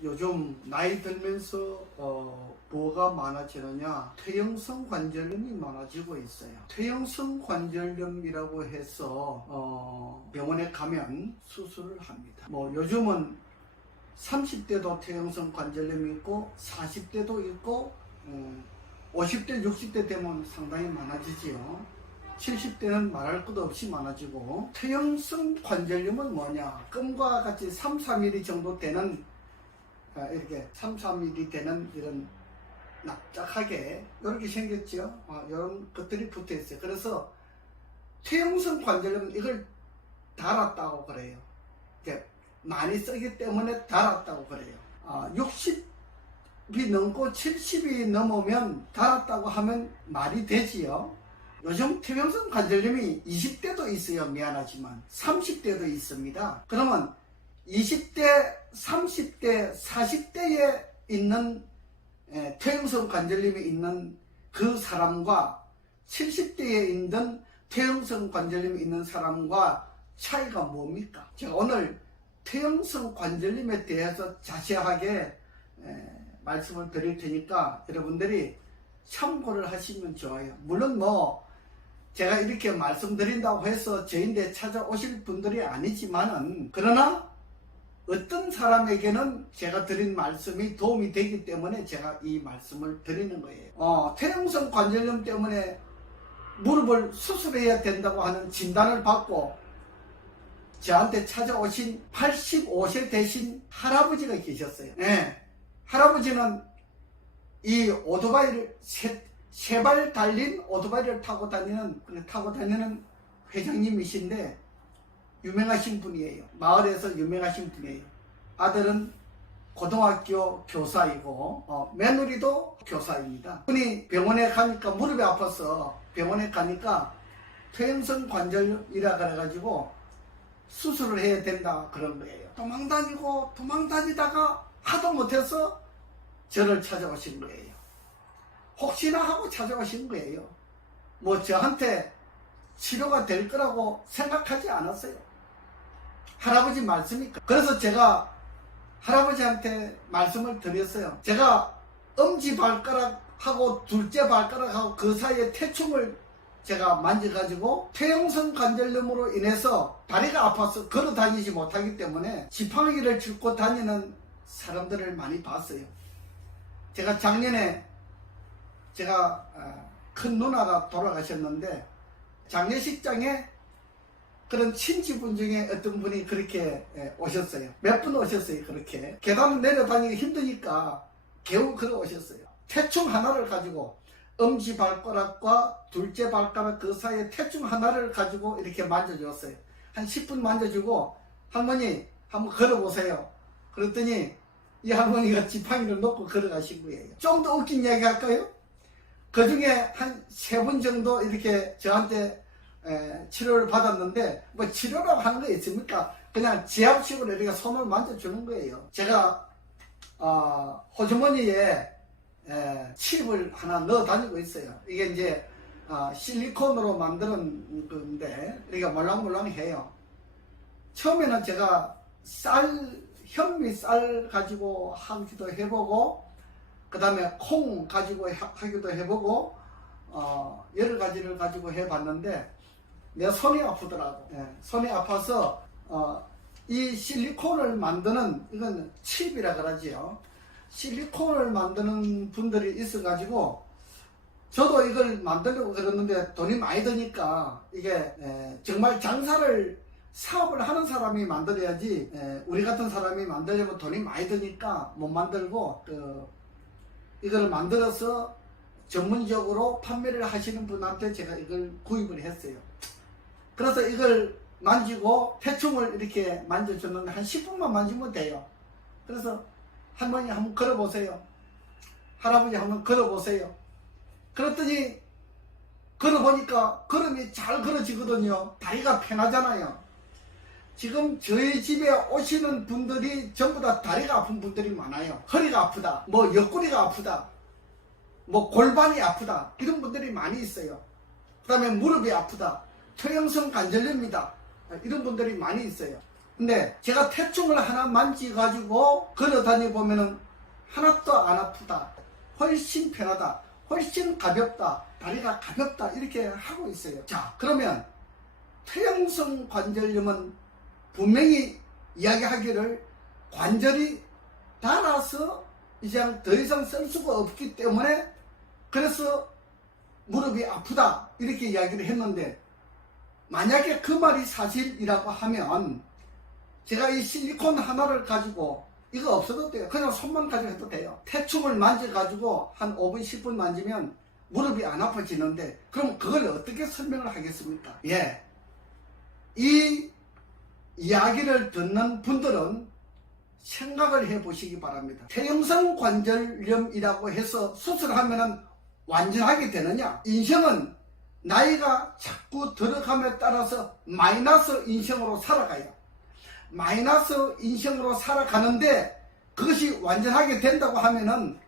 요즘 나이 들면서 뭐가 많아지느냐, 퇴행성 관절염이 많아지고 있어요. 퇴행성 관절염이라고 해서 병원에 가면 수술을 합니다. 뭐 요즘은 30대도 퇴행성 관절염이 있고 40대도 있고 50대 60대 되면 상당히 많아지지요. 70대는 말할 것도 없이 많아지고, 퇴행성 관절염은 뭐냐, 껌과 같이 3, 4mm 정도 되는 이렇게 3, 4mm 되는 이런 납작하게 이렇게 생겼죠. 이런 것들이 붙어 있어요. 그래서 퇴행성 관절염은 이걸 달았다고 그래요. 이렇게 많이 쓰기 때문에 달았다고 그래요. 60이 넘고 70이 넘으면 달았다고 하면 말이 되지요. 요즘 퇴행성 관절염이 20대도 있어요. 미안하지만 30대도 있습니다. 그러면 20대, 30대, 40대에 있는 퇴행성 관절염이 있는 그 사람과 70대에 있는 퇴행성 관절염이 있는 사람과 차이가 뭡니까? 제가 오늘 퇴행성 관절염에 대해서 자세하게 말씀을 드릴 테니까 여러분들이 참고를 하시면 좋아요. 물론 제가 이렇게 말씀드린다고 해서 저인데 찾아오실 분들이 아니지만은, 그러나 어떤 사람에게는 제가 드린 말씀이 도움이 되기 때문에 제가 이 말씀을 드리는 거예요. 퇴행성 관절염 때문에 무릎을 수술해야 된다고 하는 진단을 받고 저한테 찾아오신 85세 되신 할아버지가 계셨어요. 할아버지는 이 오토바이를 세 발 달린 오토바이를 타고 다니는 회장님이신데 유명하신 분이에요. 마을에서 유명하신 분이에요. 아들은 고등학교 교사이고 며느리도 교사입니다. 분이 병원에 가니까 무릎이 아파서 병원에 가니까 퇴행성 관절염이라 그래가지고 수술을 해야 된다 그런 거예요. 도망다니다가 하도 못해서 저를 찾아오신 거예요. 혹시나 하고 찾아오신 거예요. 저한테 치료가 될 거라고 생각하지 않았어요. 할아버지 말씀이니까. 그래서 제가 할아버지한테 말씀을 드렸어요. 제가 엄지발가락하고 둘째 발가락하고 그 사이에 태충을 제가 만져가지고 퇴행성 관절염으로 인해서 다리가 아파서 걸어 다니지 못하기 때문에 지팡이를 짚고 다니는 사람들을 많이 봤어요. 제가 작년에 큰 누나가 돌아가셨는데 장례식장에 그런 친지분 중에 어떤 분이 그렇게 오셨어요. 몇 분 오셨어요. 그렇게 계단 내려다니기 힘드니까 겨우 걸어 오셨어요. 태충 하나를 가지고 엄지발가락과 둘째 발가락 그 사이에 태충 하나를 가지고 이렇게 만져줬어요. 한 10분 만져주고, 할머니 한번 걸어보세요. 그랬더니 이 할머니가 지팡이를 놓고 걸어가신 거예요. 좀 더 웃긴 이야기 할까요? 그 중에 한 3분 정도 이렇게 저한테 치료를 받았는데, 치료라고 하는 거 있습니까? 그냥 지압식으로 이렇게 손을 만져주는 거예요. 제가 호주머니에 칩을 하나 넣어 다니고 있어요. 이게 이제 실리콘으로 만드는 건데 이게 몰랑몰랑해요. 처음에는 제가 현미쌀 가지고 하기도 해보고, 그 다음에 콩 가지고 하기도 해보고, 여러 가지를 가지고 해봤는데 내 손이 아프더라고. 손이 아파서 이 실리콘을 만드는, 이건 칩이라 그러지요. 실리콘을 만드는 분들이 있어가지고 저도 이걸 만들려고 그랬는데 돈이 많이 드니까, 이게 정말 사업을 하는 사람이 만들어야지, 우리 같은 사람이 만들려면 돈이 많이 드니까 못 만들고, 이걸 만들어서 전문적으로 판매를 하시는 분한테 제가 이걸 구입을 했어요. 그래서 이걸 만지고 태충을 이렇게 만져줬는데 한 10분만 만지면 돼요. 그래서 할머니 한번 걸어보세요. 할아버지 한번 걸어보세요. 그랬더니 걸어보니까 걸음이 잘 걸어지거든요. 다리가 편하잖아요. 지금 저희 집에 오시는 분들이 전부 다 다리가 아픈 분들이 많아요. 허리가 아프다, 옆구리가 아프다, 골반이 아프다, 이런 분들이 많이 있어요. 그 다음에 무릎이 아프다, 퇴행성 관절염이다, 이런 분들이 많이 있어요. 근데 제가 태충을 하나 만지가지고 걸어다니 보면은 하나도 안 아프다, 훨씬 편하다, 훨씬 가볍다, 다리가 가볍다, 이렇게 하고 있어요. 자, 그러면 퇴행성 관절염은 분명히 이야기하기를 관절이 닳아서 이제 더 이상 쓸 수가 없기 때문에 그래서 무릎이 아프다, 이렇게 이야기를 했는데, 만약에 그 말이 사실이라고 하면 제가 이 실리콘 하나를 가지고 이거 없어도 돼요. 그냥 손만 가지고 해도 돼요. 태충을 만져가지고 한 5분 10분 만지면 무릎이 안 아파지는데, 그럼 그걸 어떻게 설명을 하겠습니까? 예, 이 이야기를 듣는 분들은 생각을 해 보시기 바랍니다. 퇴행성 관절염이라고 해서 수술하면 완전하게 되느냐? 인생은 나이가 자꾸 들어감에 따라서 마이너스 인생으로 살아가요. 마이너스 인생으로 살아가는데 그것이 완전하게 된다고 하면은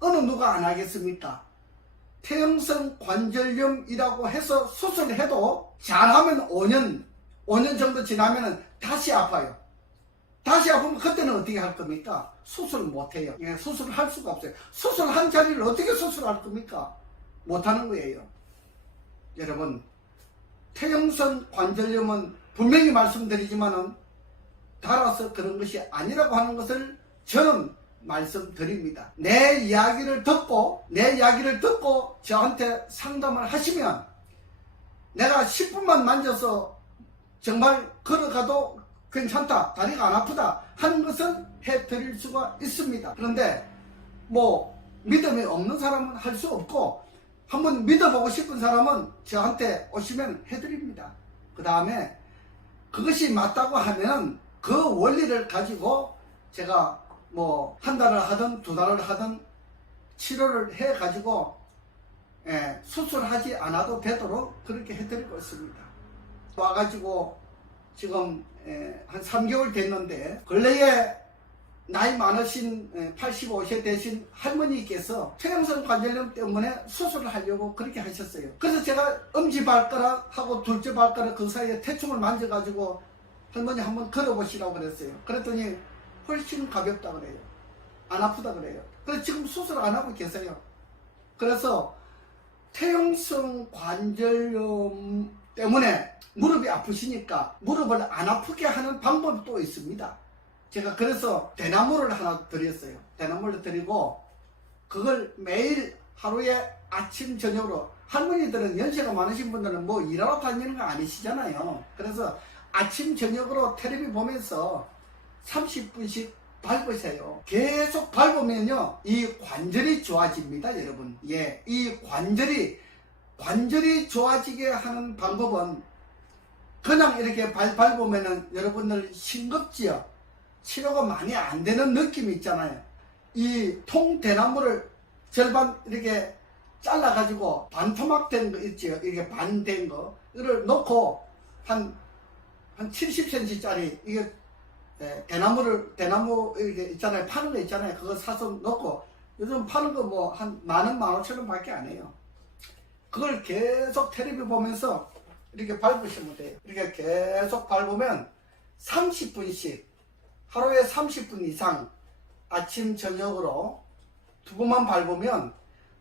어느 누가 안 하겠습니까? 퇴행성 관절염이라고 해서 수술해도 잘하면 5년 정도 지나면은 다시 아파요. 다시 아프면 그때는 어떻게 할 겁니까? 수술 못해요. 예, 수술을 할 수가 없어요. 수술한 자리를 어떻게 수술할 겁니까? 못하는 거예요. 여러분, 퇴행성 관절염은 분명히 말씀드리지만은 닳아서 그런 것이 아니라고 하는 것을 저는 말씀드립니다. 내 이야기를 듣고 저한테 상담을 하시면 내가 10분만 만져서 정말 걸어가도 괜찮다, 다리가 안 아프다 하는 것은 해드릴 수가 있습니다. 그런데 뭐 믿음이 없는 사람은 할 수 없고, 한번 믿어보고 싶은 사람은 저한테 오시면 해드립니다. 그 다음에 그것이 맞다고 하면 그 원리를 가지고 제가 뭐 한 달을 하든 두 달을 하든 치료를 해 가지고 수술하지 않아도 되도록 그렇게 해드리고 있습니다. 와가지고 지금 한 3개월 됐는데, 근래에 나이 많으신 85세 되신 할머니께서 퇴행성 관절염 때문에 수술을 하려고 그렇게 하셨어요. 그래서 제가 엄지발가락하고 둘째 발가락 그 사이에 태충을 만져가지고 할머니 한번 걸어보시라고 그랬어요. 그랬더니 훨씬 가볍다 그래요. 안 아프다 그래요. 그래서 지금 수술 안 하고 계세요. 그래서 퇴행성 관절염 때문에 무릎이 아프시니까 무릎을 안 아프게 하는 방법이 또 있습니다. 제가 그래서 대나무를 하나 드렸어요. 대나무를 드리고 그걸 매일 하루에 아침 저녁으로, 할머니들은 연세가 많으신 분들은 뭐 일하러 다니는 거 아니시잖아요. 그래서 아침 저녁으로 텔레비 보면서 30분씩 밟으세요. 계속 밟으면요 이 관절이 좋아집니다, 여러분. 예, 이 관절이 좋아지게 하는 방법은 그냥 이렇게 밟으면은 여러분들 싱겁지요. 치료가 많이 안 되는 느낌이 있잖아요. 이 통대나무를 절반 이렇게 잘라가지고 반토막 된 거 있지요. 이게 반 된 거. 이걸 놓고 한 70cm 짜리, 이게 대나무 이렇게 있잖아요. 파는 거 있잖아요. 그거 사서 놓고, 요즘 파는 거 뭐 한 10,000원, 15,000원 밖에 안 해요. 그걸 계속 텔레비 보면서 이렇게 밟으시면 돼요. 이렇게 계속 밟으면 30분씩, 하루에 30분 이상 아침 저녁으로 2번만 밟으면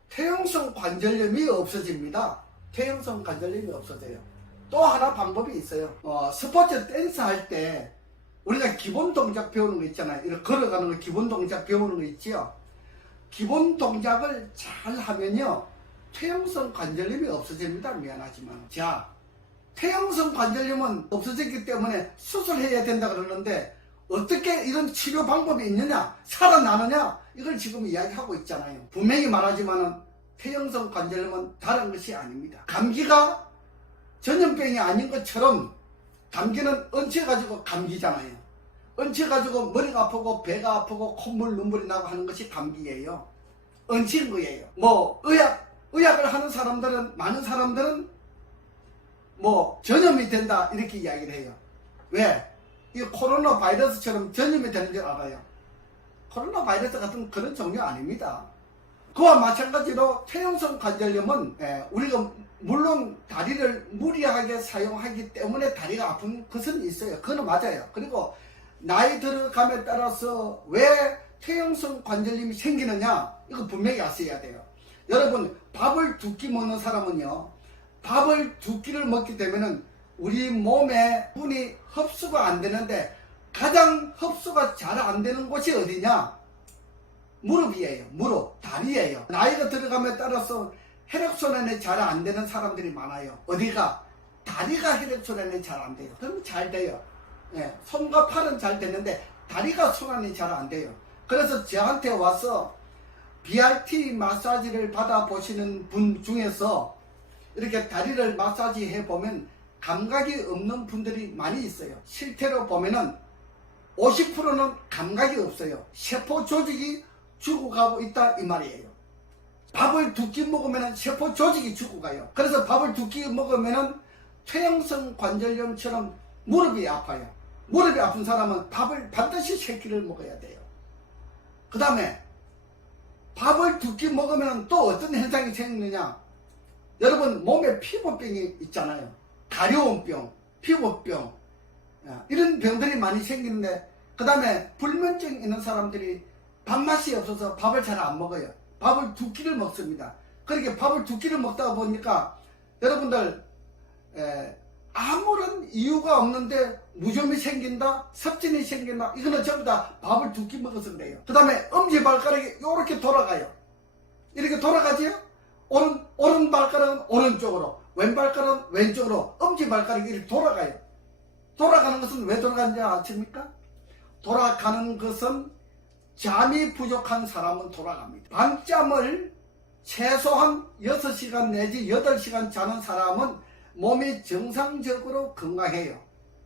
퇴행성 관절염이 없어집니다. 퇴행성 관절염이 없어져요. 또 하나 방법이 있어요. 스포츠 댄스 할 때 우리가 기본 동작 배우는 거 있잖아요. 이렇게 걸어가는 거 기본 동작 배우는 거 있지요. 기본 동작을 잘 하면요 퇴행성 관절염이 없어집니다. 미안하지만. 자, 퇴행성 관절염은 없어졌기 때문에 수술해야 된다 그러는데 어떻게 이런 치료 방법이 있느냐, 살아나느냐, 이걸 지금 이야기하고 있잖아요. 분명히 말하지만은 퇴행성 관절염은 다른 것이 아닙니다. 감기가 전염병이 아닌 것처럼 감기는 얹혀가지고 감기잖아요. 얹혀가지고 머리가 아프고 배가 아프고 콧물 눈물이 나고 하는 것이 감기예요. 얹힌 거예요. 뭐 의학을 하는 사람들은, 많은 사람들은 뭐 전염이 된다 이렇게 이야기를 해요. 왜? 이 코로나 바이러스처럼 전염이 되는 줄 알아요. 코로나 바이러스 같은 그런 종류 아닙니다. 그와 마찬가지로 퇴행성 관절염은 우리가 물론 다리를 무리하게 사용하기 때문에 다리가 아픈 것은 있어요. 그건 맞아요. 그리고 나이 들어감에 따라서 왜 퇴행성 관절염이 생기느냐, 이거 분명히 아셔야 돼요. 여러분, 밥을 두 끼 먹는 사람은요, 밥을 두 끼를 먹게 되면은 우리 몸에 분이 흡수가 안 되는데 가장 흡수가 잘 안 되는 곳이 어디냐? 무릎이에요. 무릎, 다리예요. 나이가 들어감에 따라서 혈액순환이 잘 안 되는 사람들이 많아요. 어디가? 다리가 혈액순환이 잘 안 돼요. 그럼 잘 돼요. 손과 팔은 잘 되는데 다리가 순환이 잘 안 돼요. 그래서 저한테 와서 BRT 마사지를 받아보시는 분 중에서 이렇게 다리를 마사지 해보면 감각이 없는 분들이 많이 있어요. 실제로 보면은 50%는 감각이 없어요. 세포 조직이 죽어가고 있다 이 말이에요. 밥을 두 끼 먹으면 세포 조직이 죽어가요. 그래서 밥을 두 끼 먹으면 퇴행성 관절염처럼 무릎이 아파요. 무릎이 아픈 사람은 밥을 반드시 3끼를 먹어야 돼요. 그 다음에 밥을 두 끼 먹으면 또 어떤 현상이 생기느냐, 여러분 몸에 피부병이 있잖아요. 가려움병, 피부병, 이런 병들이 많이 생기는데, 그 다음에 불면증 있는 사람들이 밥맛이 없어서 밥을 잘 안 먹어요. 밥을 두 끼를 먹습니다. 그렇게 밥을 두 끼를 먹다 보니까 여러분들 아무런 이유가 없는데 무좀이 생긴다, 섭진이 생긴다, 이거는 전부 다 밥을 두 끼 먹어서 그래요. 그 다음에 엄지발가락이 이렇게 돌아가요. 이렇게 돌아가지요. 오른 발가락은 오른쪽으로, 왼 발가락은 왼쪽으로, 엄지발가락이 이렇게 돌아가요. 돌아가는 것은 왜 돌아가는지 아십니까? 돌아가는 것은 잠이 부족한 사람은 돌아갑니다. 밤잠을 최소한 6시간 내지 8시간 자는 사람은 몸이 정상적으로 건강해요.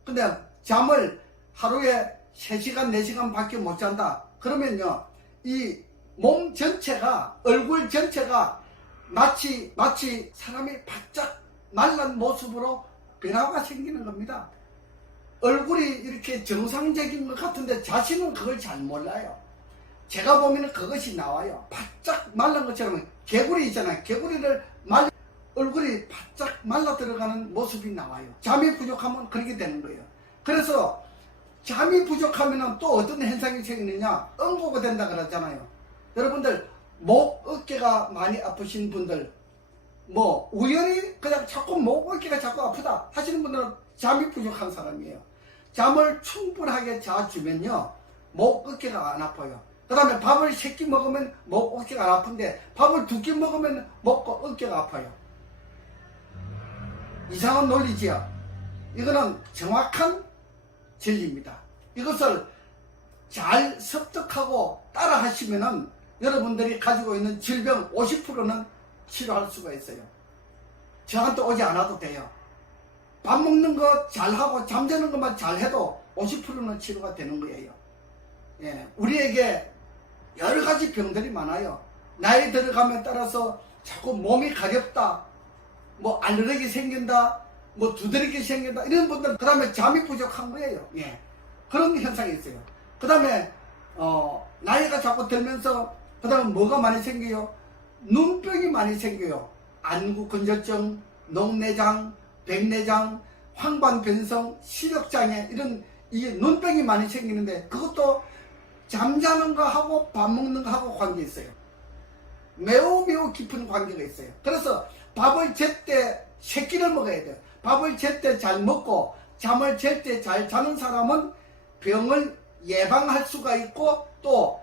근데 잠을 하루에 3시간 4시간 밖에 못 잔다 그러면요, 이 몸 전체가, 얼굴 전체가 마치 사람이 바짝 말란 모습으로 변화가 생기는 겁니다. 얼굴이 이렇게 정상적인 것 같은데 자신은 그걸 잘 몰라요. 제가 보면 그것이 나와요. 바짝 말른 것처럼 개구리 있잖아요. 개구리를 얼굴이 바짝 말라 들어가는 모습이 나와요. 잠이 부족하면 그렇게 되는 거예요. 그래서 잠이 부족하면 또 어떤 현상이 생기느냐, 응고가 된다 그러잖아요. 여러분들 목, 어깨가 많이 아프신 분들, 뭐 우연히 그냥 자꾸 목, 어깨가 자꾸 아프다 하시는 분들은 잠이 부족한 사람이에요. 잠을 충분하게 자주면요, 목, 어깨가 안 아파요. 그 다음에 밥을 3끼 먹으면 목, 어깨가 안 아픈데 밥을 2끼 먹으면 목과 어깨가 아파요. 이상한 논리지요. 이거는 정확한 진리입니다. 이것을 잘 습득하고 따라 하시면은 여러분들이 가지고 있는 질병 50%는 치료할 수가 있어요. 저한테 오지 않아도 돼요. 밥 먹는 거 잘하고 잠자는 것만 잘해도 50%는 치료가 되는 거예요. 우리에게 여러 가지 병들이 많아요. 나이 들어감에 따라서 자꾸 몸이 가렵다, 뭐 알레르기 생긴다, 뭐 두드러기 생긴다, 이런 분들, 그 다음에 잠이 부족한 거예요. 그런 현상이 있어요. 그 다음에 나이가 자꾸 들면서 그 다음에 뭐가 많이 생겨요? 눈병이 많이 생겨요. 안구건조증, 녹내장, 백내장, 황반변성, 시력장애, 이런 이 눈병이 많이 생기는데 그것도 잠자는 거 하고 밥 먹는 거 하고 관계 있어요. 매우 깊은 관계가 있어요. 그래서 밥을 제때 3끼를 먹어야 돼요. 밥을 제때 잘 먹고 잠을 제때 잘 자는 사람은 병을 예방할 수가 있고, 또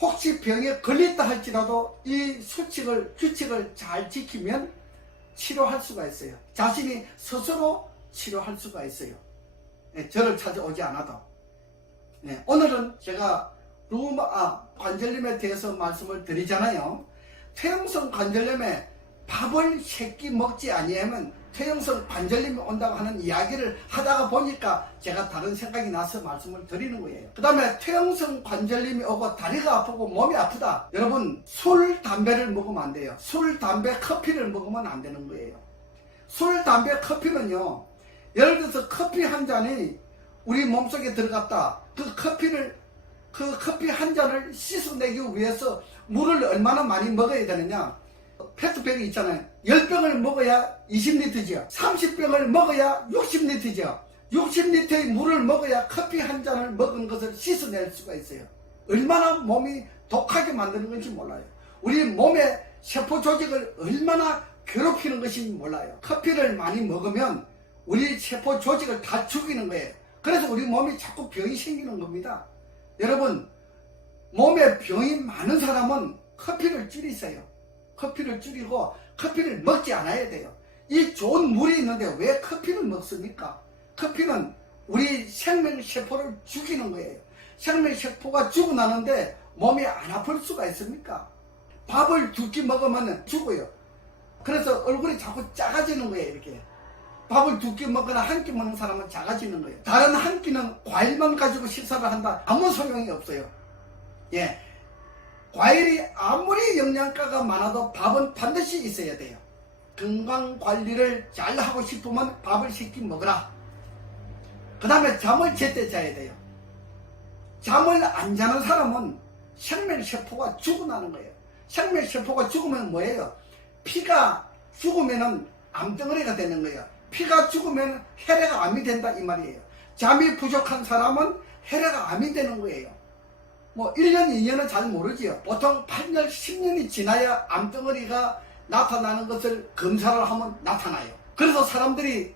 혹시 병에 걸렸다 할지라도 이 규칙을 잘 지키면 치료할 수가 있어요. 자신이 스스로 치료할 수가 있어요. 저를 찾아오지 않아도. 오늘은 제가 관절염에 대해서 말씀을 드리잖아요. 퇴행성 관절염에 밥을 3끼 먹지 아니하면 퇴행성 관절염이 온다고 하는 이야기를 하다가 보니까 제가 다른 생각이 나서 말씀을 드리는 거예요. 그 다음에 퇴행성 관절염이 오고 다리가 아프고 몸이 아프다. 여러분, 술, 담배를 먹으면 안 돼요. 술, 담배, 커피를 먹으면 안 되는 거예요. 술, 담배, 커피는요, 예를 들어서 커피 한 잔이 우리 몸속에 들어갔다. 그 커피를 그 커피 한 잔을 씻어내기 위해서 물을 얼마나 많이 먹어야 되느냐. 페트병이 있잖아요. 10병을 먹어야 20리터죠. 30병을 먹어야 60리터죠. 60리터의 물을 먹어야 커피 한 잔을 먹은 것을 씻어낼 수가 있어요. 얼마나 몸이 독하게 만드는 건지 몰라요. 우리 몸의 세포 조직을 얼마나 괴롭히는 것인지 몰라요. 커피를 많이 먹으면 우리 세포 조직을 다 죽이는 거예요. 그래서 우리 몸이 자꾸 병이 생기는 겁니다. 여러분, 몸에 병이 많은 사람은 커피를 줄이세요. 커피를 줄이고 커피를 먹지 않아야 돼요. 이 좋은 물이 있는데 왜 커피를 먹습니까? 커피는 우리 생명세포를 죽이는 거예요. 생명세포가 죽어나는데 몸이 안 아플 수가 있습니까? 밥을 2끼 먹으면 죽어요. 그래서 얼굴이 자꾸 작아지는 거예요. 이렇게 밥을 2끼 먹거나 1끼 먹는 사람은 작아지는 거예요. 다른 한 끼는 과일만 가지고 식사를 한다. 아무 소용이 없어요. 예, 과일이 아무리 영양가가 많아도 밥은 반드시 있어야 돼요. 건강관리를 잘 하고 싶으면 밥을 10끼 먹어라. 그 다음에 잠을 제때 자야 돼요. 잠을 안 자는 사람은 생명세포가 죽어나는 거예요. 생명세포가 죽으면 뭐예요? 피가 죽으면 암덩어리가 되는 거예요. 피가 죽으면 혈액 암이 된다 이 말이에요. 잠이 부족한 사람은 혈액 암이 되는 거예요. 뭐 1년 2년은 잘 모르지요. 보통 8년 10년이 지나야 암덩어리가 나타나는 것을 검사를 하면 나타나요. 그래서 사람들이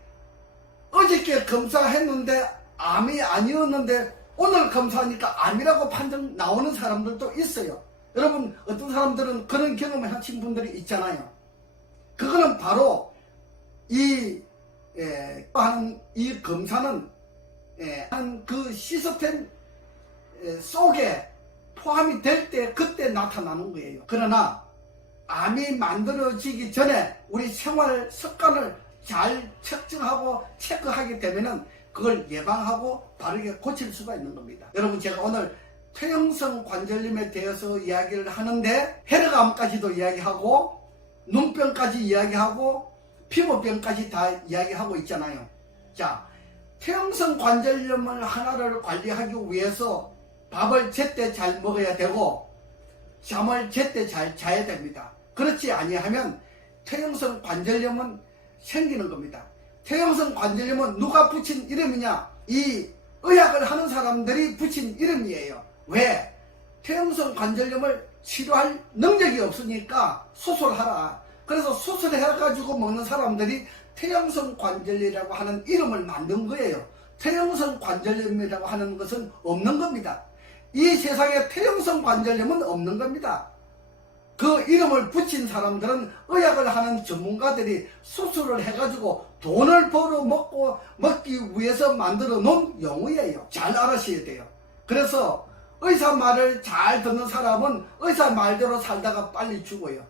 어저께 검사했는데 암이 아니었는데 오늘 검사하니까 암이라고 판정 나오는 사람들도 있어요. 여러분, 어떤 사람들은 그런 경험을 하신 분들이 있잖아요. 그거는 바로 이 검사는 그 시스템 속에 포함이 될 때 그때 나타나는 거예요. 그러나 암이 만들어지기 전에 우리 생활 습관을 잘 측정하고 체크하게 되면은 그걸 예방하고 바르게 고칠 수가 있는 겁니다. 여러분, 제가 오늘 퇴행성 관절염에 대해서 이야기를 하는데 혈액암까지도 이야기하고 눈병까지 이야기하고 피부병까지 다 이야기하고 있잖아요. 자, 퇴행성 관절염을 하나를 관리하기 위해서 밥을 제때 잘 먹어야 되고 잠을 제때 잘 자야 됩니다. 그렇지 아니하면 퇴행성 관절염은 생기는 겁니다. 퇴행성 관절염은 누가 붙인 이름이냐? 이 의학을 하는 사람들이 붙인 이름이에요. 왜? 퇴행성 관절염을 치료할 능력이 없으니까 수술하라. 그래서 수술해가지고 먹는 사람들이 퇴행성 관절염이라고 하는 이름을 만든 거예요. 퇴행성 관절염이라고 하는 것은 없는 겁니다. 이 세상에 퇴행성 관절염은 없는 겁니다. 그 이름을 붙인 사람들은 의학을 하는 전문가들이 수술을 해가지고 돈을 벌어 먹기 위해서 만들어 놓은 용어예요. 잘 알아셔야 돼요. 그래서 의사 말을 잘 듣는 사람은 의사 말대로 살다가 빨리 죽어요.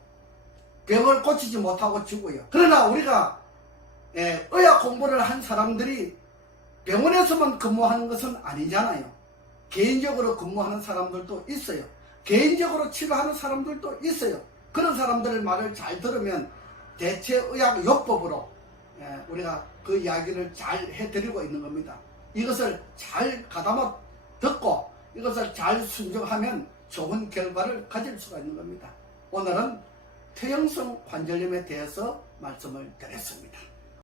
병을 고치지 못하고 죽어요. 그러나 우리가 의학 공부를 한 사람들이 병원에서만 근무하는 것은 아니잖아요. 개인적으로 근무하는 사람들도 있어요. 개인적으로 치료하는 사람들도 있어요. 그런 사람들의 말을 잘 들으면 대체의학요법으로 우리가 그 이야기를 잘 해드리고 있는 겁니다. 이것을 잘 가다마 듣고 이것을 잘 순종하면 좋은 결과를 가질 수가 있는 겁니다. 오늘은 퇴행성 관절염에 대해서 말씀을 드렸습니다.